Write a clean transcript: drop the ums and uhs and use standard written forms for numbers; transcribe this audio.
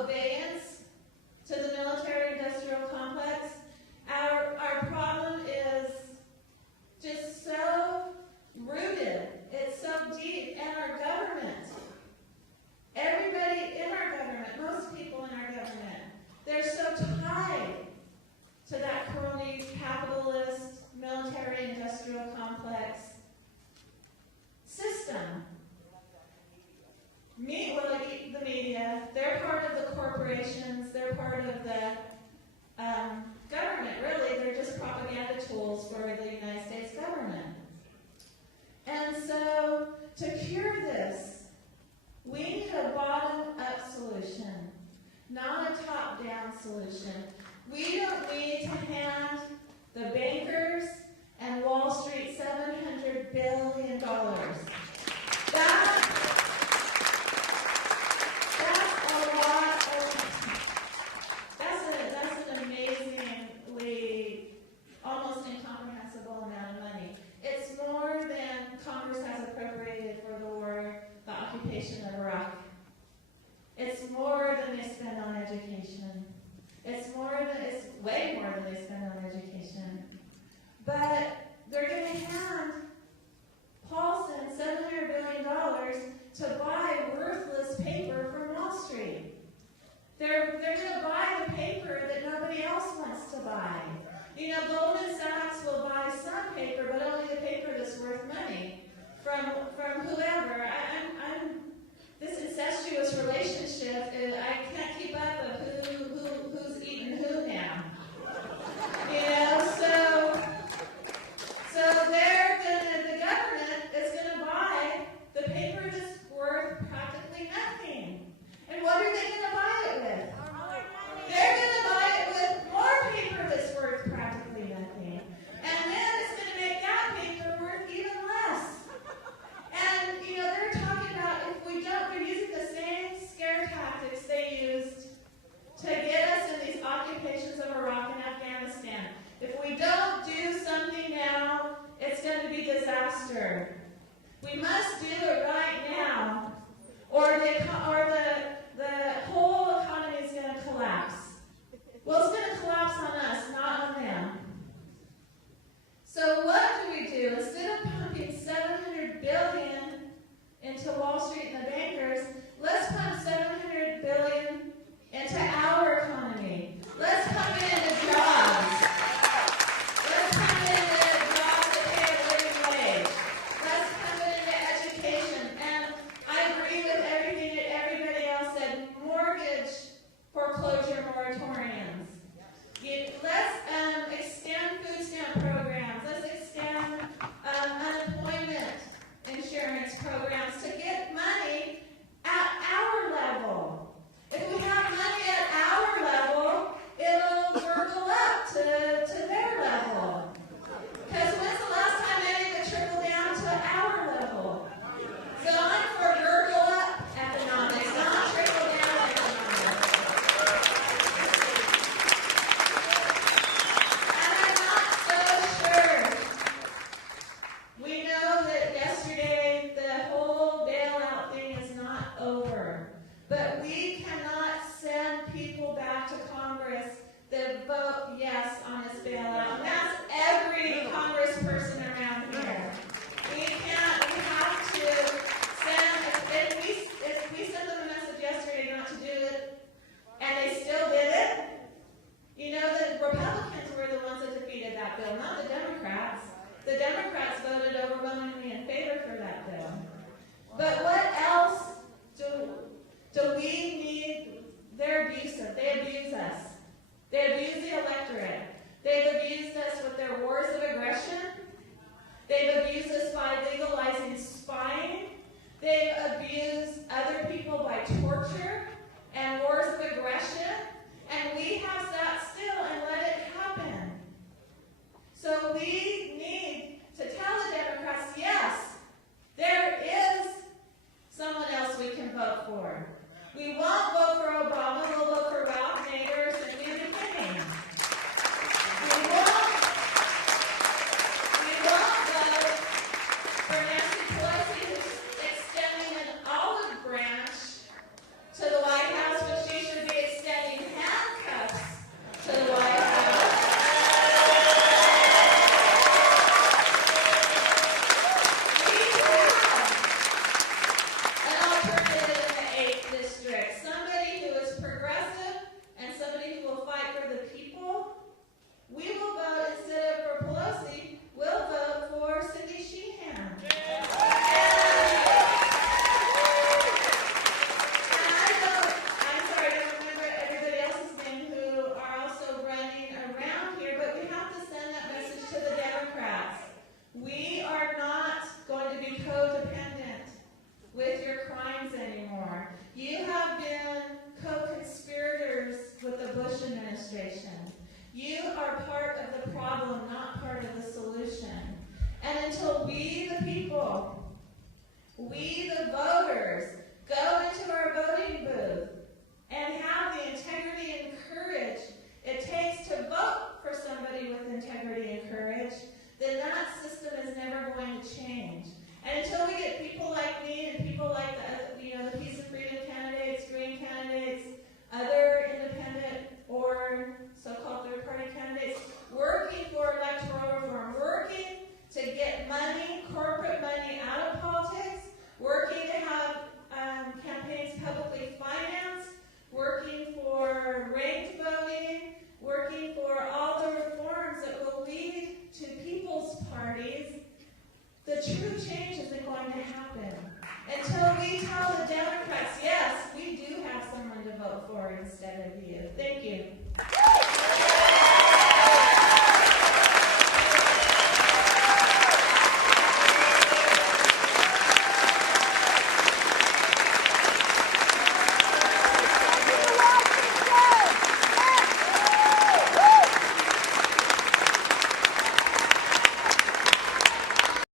obeyance to the military-industrial complex. Our problem is just so rooted. It's so deep in our government. Everybody in our government, most people in our government, they're so tied to that crony capitalist military-industrial complex system. The media, they're part of the corporations, they're part of the government, really. They're just propaganda tools for the United States government. And so, to cure this, we need a bottom-up solution, not a top-down solution. We don't need to hand the bankers and Wall Street $700 billion. That's an amazingly, almost incomprehensible amount of money. It's more than Congress has appropriated for the occupation of Iraq. It's more than they spend on education. It's way more than they spend on education. But they're going to hand Paulson $700 billion to buy worthless paper from Wall Street. They're going to buy the paper that nobody else wants to buy. You know, Goldman Sachs will buy some paper, but only the paper that's worth money from whoever. This incestuous relationship, I can't keep up of who's eating who now. You know, so the government is going to buy the paper that's worth practically nothing. And what are they going to buy it with? They're going to buy it with more paper that's worth practically nothing. And then it's going to make that paper worth even less. And, you know, they're talking anymore. You have been co-conspirators with the Bush administration. You are part of the problem, not part of the solution. And until we, the people, we, the voters, go into our voting booth and have the integrity and courage it takes to vote for somebody with integrity and courage, then that system is never going to change. And until we get people like me and people like the Peace of Freedom candidates, Green candidates, other independent or so-called third-party candidates working for electoral reform, working to get money, corporate money out of politics, working to have campaigns publicly financed, working for ranked voting, working for all the reforms that will lead to people's parties, the true change isn't going to happen. Until we tell the Democrats, yes, we do have someone to vote for instead of you.